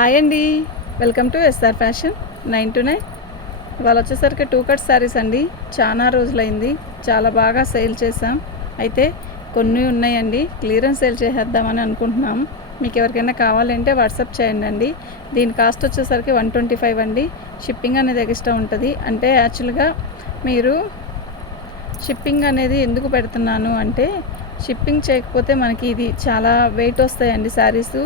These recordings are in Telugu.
హాయ్ అండి, వెల్కమ్ టు ఎస్ఆర్ ఫ్యాషన్ 929. ఇవాళ వచ్చేసరికి 2 కట్ శారీస్ అండి. చాలా రోజులైంది, చాలా బాగా సేల్ చేసాం. అయితే కొన్ని ఉన్నాయండి, క్లియరెన్స్ సేల్ చేసేద్దామని అనుకుంటున్నాం. మీకు ఎవరికైనా కావాలంటే వాట్సాప్ చేయండి అండి. దీని కాస్ట్ వచ్చేసరికి 125 అండి. షిప్పింగ్ అనేది ఎక్స్ట్రా ఉంటుంది. అంటే యాక్చువల్గా మీరు షిప్పింగ్ అనేది ఎందుకు పెడుతున్నాను అంటే, షిప్పింగ్ చేయకపోతే మనకి ఇది చాలా వెయిట్ వస్తాయండి శారీసు.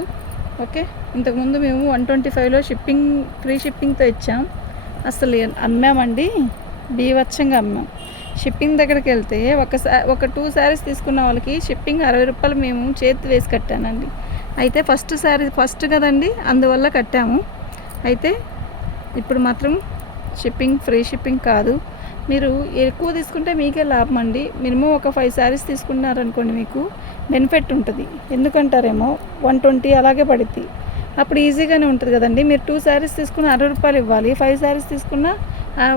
ఓకే, ఇంతకుముందు మేము 125లో షిప్పింగ్ ఫ్రీ షిప్పింగ్తో ఇచ్చాం. అసలు అమ్మామండి, బీవచ్చంగా అమ్మాం. షిప్పింగ్ దగ్గరికి వెళ్తే ఒక 2 శారీస్ తీసుకున్న వాళ్ళకి షిప్పింగ్ 60 రూపాయలు మేము చేతి వేసి కట్టానండి. అయితే ఫస్ట్ కదండి, అందువల్ల కట్టాము. అయితే ఇప్పుడు మాత్రం షిప్పింగ్ ఫ్రీ షిప్పింగ్ కాదు. మీరు ఎక్కువ తీసుకుంటే మీకే లాభం అండి. మినిమం ఒక 5 శారీస్ తీసుకున్నారనుకోండి, మీకు బెనిఫిట్ ఉంటుంది. ఎందుకంటారేమో 120 అలాగే పడుద్ది. అప్పుడు ఈజీగానే ఉంటుంది కదండి. మీరు 2 శారీస్ తీసుకున్న 60 రూపాయలు ఇవ్వాలి, 5 శారీస్ తీసుకున్న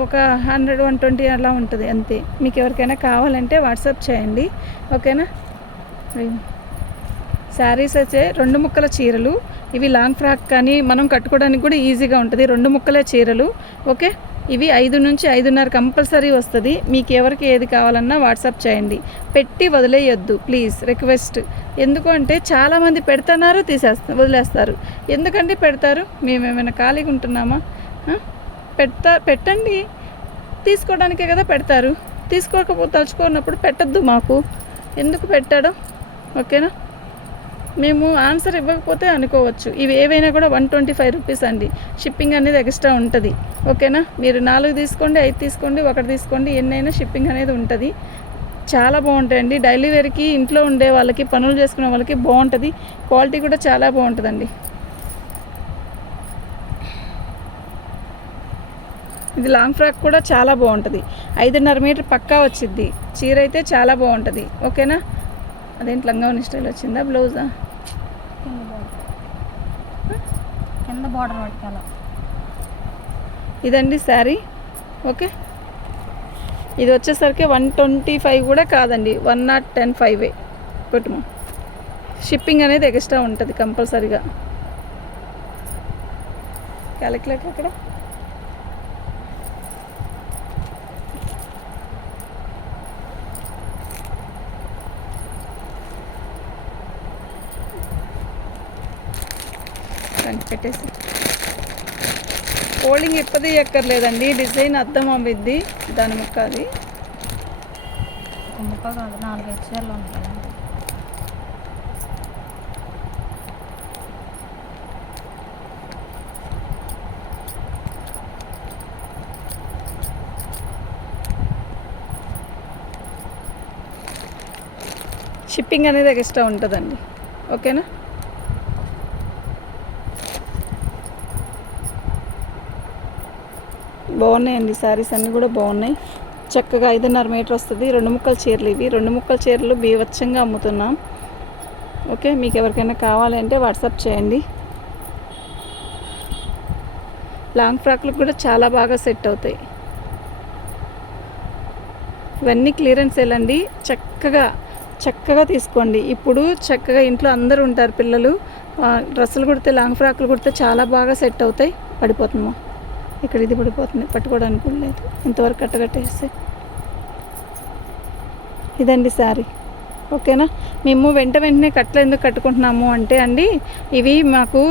ఒక 100, 120 అలా ఉంటుంది అంతే. మీకు ఎవరికైనా కావాలంటే వాట్సాప్ చేయండి, ఓకేనా. శారీస్ అయితే 2 ముక్కల చీరలు. ఇవి లాంగ్ ఫ్రాక్ కానీ మనం కట్టుకోవడానికి కూడా ఈజీగా ఉంటుంది. 2 ముక్కలే చీరలు, ఓకే. ఇవి 5 నుంచి 5:30 కంపల్సరీ వస్తుంది. మీకు ఎవరికి ఏది కావాలన్నా వాట్సాప్ చేయండి. పెట్టి వదిలేయొద్దు ప్లీజ్, రిక్వెస్ట్. ఎందుకు అంటే చాలామంది పెడుతున్నారు, వదిలేస్తారు. ఎందుకంటే పెడతారు, మేమేమైనా ఖాళీగా ఉంటున్నామా? పెట్టండి, తీసుకోవడానికే కదా పెడతారు. తలుచుకున్నప్పుడు పెట్టద్దు, మాకు ఎందుకు పెట్టడం, ఓకేనా. మేము ఆన్సర్ ఇవ్వకపోతే అనుకోవచ్చు. ఇవి ఏవైనా కూడా 125 రూపీస్ అండి. షిప్పింగ్ అనేది ఎక్స్ట్రా ఉంటుంది, ఓకేనా. మీరు 4 తీసుకోండి, 5 తీసుకోండి, 1 తీసుకోండి, ఎన్నైనా షిప్పింగ్ అనేది ఉంటుంది. చాలా బాగుంటాయండి. డైలీ వేర్కి, ఇంట్లో ఉండే వాళ్ళకి, పనులు చేసుకునే వాళ్ళకి బాగుంటుంది. క్వాలిటీ కూడా చాలా బాగుంటుందండి. ఇది లాంగ్ ఫ్రాక్ కూడా చాలా బాగుంటుంది. 5.5 మీటర్ పక్కా వచ్చింది. చీర అయితే చాలా బాగుంటుంది, ఓకేనా. అదేంటి లంగావని స్టైల్ వచ్చిందా, బ్లౌజా? కింద బార్డర్ పట్టుకోవాలి. ఇదండి శారీ, ఓకే. ఇది వచ్చేసరికి 125 కూడా కాదండి, 105 పెట్టుమా. షిప్పింగ్ అనేది ఎక్స్ట్రా ఉంటుంది కంపల్సరీగా. క్యాలిక్యులేటర్ ఇక్కడ. పెట్టేసి ఫోల్డింగ్ ఇప్పది ఎక్కర్లేదండి. డిజైన్ అర్థం అవ్విద్ది దాని ముక్క. అది ముక్క కాదు, 4-5 చీరలు ఉంటాయి. షిప్పింగ్ అనేది ఎక్స్ట్రా ఉంటుందండి, ఓకేనా. బాగున్నాయండి శారీస్ అన్నీ కూడా బాగున్నాయి. చక్కగా 5.5 మీటర్ వస్తుంది. 2 ముక్కల చీరలు ఇవి. 2 ముక్కల చీరలు బీవచ్చంగా అమ్ముతున్నాం, ఓకే. మీకు ఎవరికైనా కావాలంటే వాట్సాప్ చేయండి. లాంగ్ ఫ్రాక్లకు కూడా చాలా బాగా సెట్ అవుతాయి. ఇవన్నీ క్లియరెన్స్ సేల్ అండి. చక్కగా తీసుకోండి. ఇప్పుడు చక్కగా ఇంట్లో అందరూ ఉంటారు, పిల్లలు డ్రెస్సులు కుడితే, లాంగ్ ఫ్రాక్లు కుడితే చాలా బాగా సెట్ అవుతాయి. పడిపోతుందా ఇక్కడ, ఇది పడిపోతుంది, పట్టుకోవడానికి కూడా లేదు. ఇంతవరకు కట్టేస్తే ఇదండి శారీ, ఓకేనా. మేము వెంటనే కట్టలు ఎందుకు కట్టుకుంటున్నాము అంటే అండి, ఇవి మాకు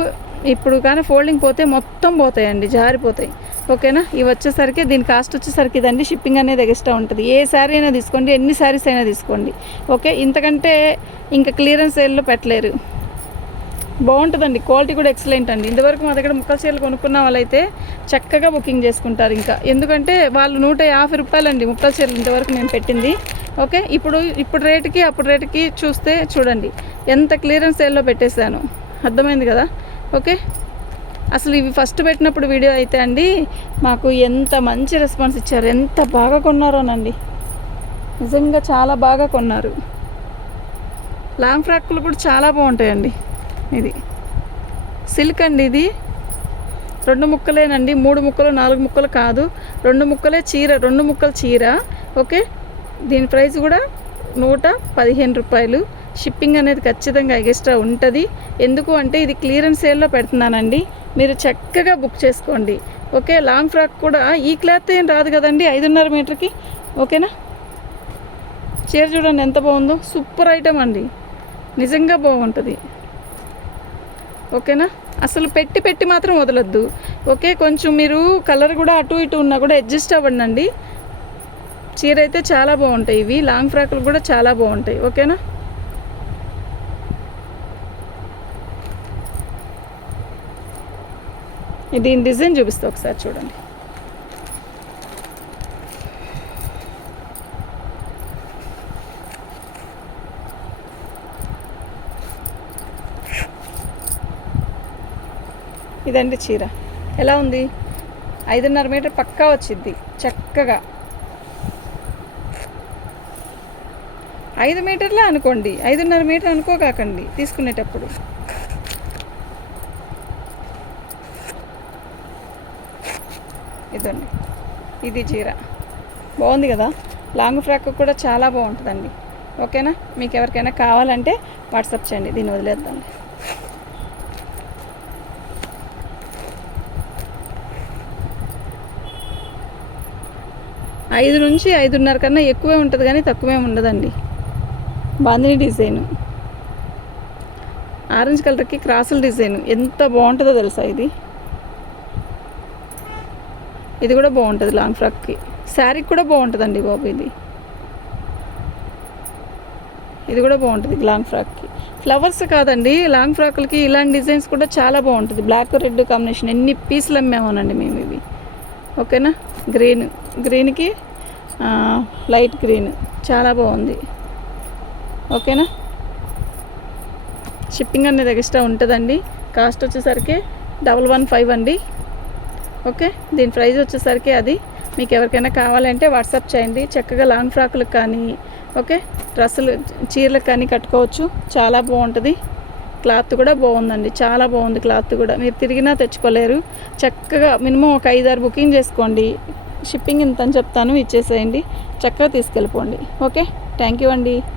ఇప్పుడు కానీ ఫోల్డింగ్ పోతే మొత్తం పోతాయండి, జారిపోతాయి, ఓకేనా. ఇవి వచ్చేసరికి దీని కాస్ట్ వచ్చేసరికి ఇదండి. షిప్పింగ్ అనేది ఎక్స్ట్రా ఉంటుంది. ఏ శారీ అయినా తీసుకోండి, ఎన్ని శారీస్ అయినా తీసుకోండి, ఓకే. ఇంతకంటే ఇంకా క్లియరెన్స్ సేల్లో పెట్టలేరు. బాగుంటుందండి, క్వాలిటీ కూడా ఎక్సలెంట్ అండి. ఇంతవరకు మా దగ్గర ముక్కల చీరలు కొనుక్కున్న వాళ్ళైతే చక్కగా బుకింగ్ చేసుకుంటారు. ఎందుకంటే వాళ్ళు 150 రూపాయలు అండి ముక్కల చీరలు ఇంతవరకు మేము పెట్టింది, ఓకే. ఇప్పుడు రేటుకి అప్పుడు రేటుకి చూస్తే చూడండి ఎంత క్లియరెన్స్ సేల్లో పెట్టేశాను, అర్థమైంది కదా, ఓకే. అసలు ఇవి ఫస్ట్ పెట్టినప్పుడు వీడియో అయితే అండి, మాకు ఎంత మంచి రెస్పాన్స్ ఇచ్చారు, ఎంత బాగా కొన్నారోనండి, నిజంగా చాలా బాగా కొన్నారు. లాంగ్ ఫ్రాక్లు కూడా చాలా బాగుంటాయండి. ఇది సిల్క్ అండి. ఇది 2 ముక్కలేనండి, 3 ముక్కలు 4 ముక్కలు కాదు, 2 ముక్కలే చీర, 2 ముక్కల చీర, ఓకే. దీని ప్రైస్ కూడా 115 రూపాయలు. షిప్పింగ్ అనేది ఖచ్చితంగా ఎక్స్ట్రా ఉంటుంది. ఎందుకు అంటే ఇది క్లియరెన్స్ సేల్లో పెడుతున్నానండి. మీరు చక్కగా బుక్ చేసుకోండి. ఓకే, లాంగ్ ఫ్రాక్ కూడా ఈ క్లాత్ ఏం రాదు కదండి 5.5 మీటర్కి. ఓకేనా, చీర చూడండి ఎంత బాగుందో, సూపర్ ఐటమ్ అండి, నిజంగా బాగుంటుంది. ఓకేనా, అసలు పెట్టి మాత్రం వదలొద్దు. ఓకే, కొంచెం మీరు కలర్ కూడా అటు ఇటు ఉన్నా కూడా అడ్జస్ట్ అవ్వండి. చీర అయితే చాలా బాగుంటాయి, ఇవి లాంగ్ ఫ్రాకులు కూడా చాలా బాగుంటాయి. ఓకేనా, దీని డిజైన్ చూపిస్తా ఒకసారి చూడండి. ఇదండి చీర ఎలా ఉంది, 5.5 మీటర్ పక్కా వచ్చింది చక్కగా. 5 మీటర్లే అనుకోండి, 5.5 మీటర్ అనుకోకాకండి తీసుకునేటప్పుడు. ఇదండి, ఇది చీర బాగుంది కదా, లాంగ్ ఫ్రాక్ కూడా చాలా బాగుంటుందండి. ఓకేనా, మీకు ఎవరికైనా కావాలంటే వాట్సాప్ చేయండి. దీన్ని వదిలేద్దాం. 5 నుంచి 5.5 కన్నా ఎక్కువే ఉంటుంది కానీ తక్కువే ఉండదండి. బాందిని డిజైను, ఆరెంజ్ కలర్కి క్రాసుల డిజైన్ ఎంత బాగుంటుందో తెలుసా. ఇది కూడా బాగుంటుంది లాంగ్ ఫ్రాక్కి, శారీకి కూడా బాగుంటుందండి బాబు. ఇది కూడా బాగుంటుంది లాంగ్ ఫ్రాక్కి. ఫ్లవర్స్ కాదండి, లాంగ్ ఫ్రాక్లకి ఇలాంటి డిజైన్స్ కూడా చాలా బాగుంటుంది. బ్లాక్ రెడ్ కాంబినేషన్ ఎన్ని పీసులు అమ్మామోనండి మేము ఇవి. ఓకేనా, గ్రీన్కి లైట్ గ్రీన్ చాలా బాగుంది. ఓకేనా, షిప్పింగ్ అనేది ఎక్స్ట్రా ఉంటుందండి. కాస్ట్ వచ్చేసరికి 115 అండి. ఓకే, దీని ప్రైస్ వచ్చేసరికి అది. మీకు ఎవరికైనా కావాలంటే వాట్సాప్ చేయండి. చక్కగా లాంగ్ ఫ్రాకులకు కానీ ఓకే డ్రెస్సులు చీరలకు కానీ కట్టుకోవచ్చు, చాలా బాగుంటుంది. క్లాత్ కూడా బాగుందండి, చాలా బాగుంది క్లాత్ కూడా. మీరు తిరిగినా తెచ్చుకోలేరు. చక్కగా మినిమం ఒక 5-6 బుకింగ్ చేసుకోండి. షిప్పింగ్ ఇంత అని చెప్తాను, ఇచ్చేసేయండి, చక్కగా తీసుకెళ్ళిపోండి. ఓకే, థ్యాంక్ యూ అండి.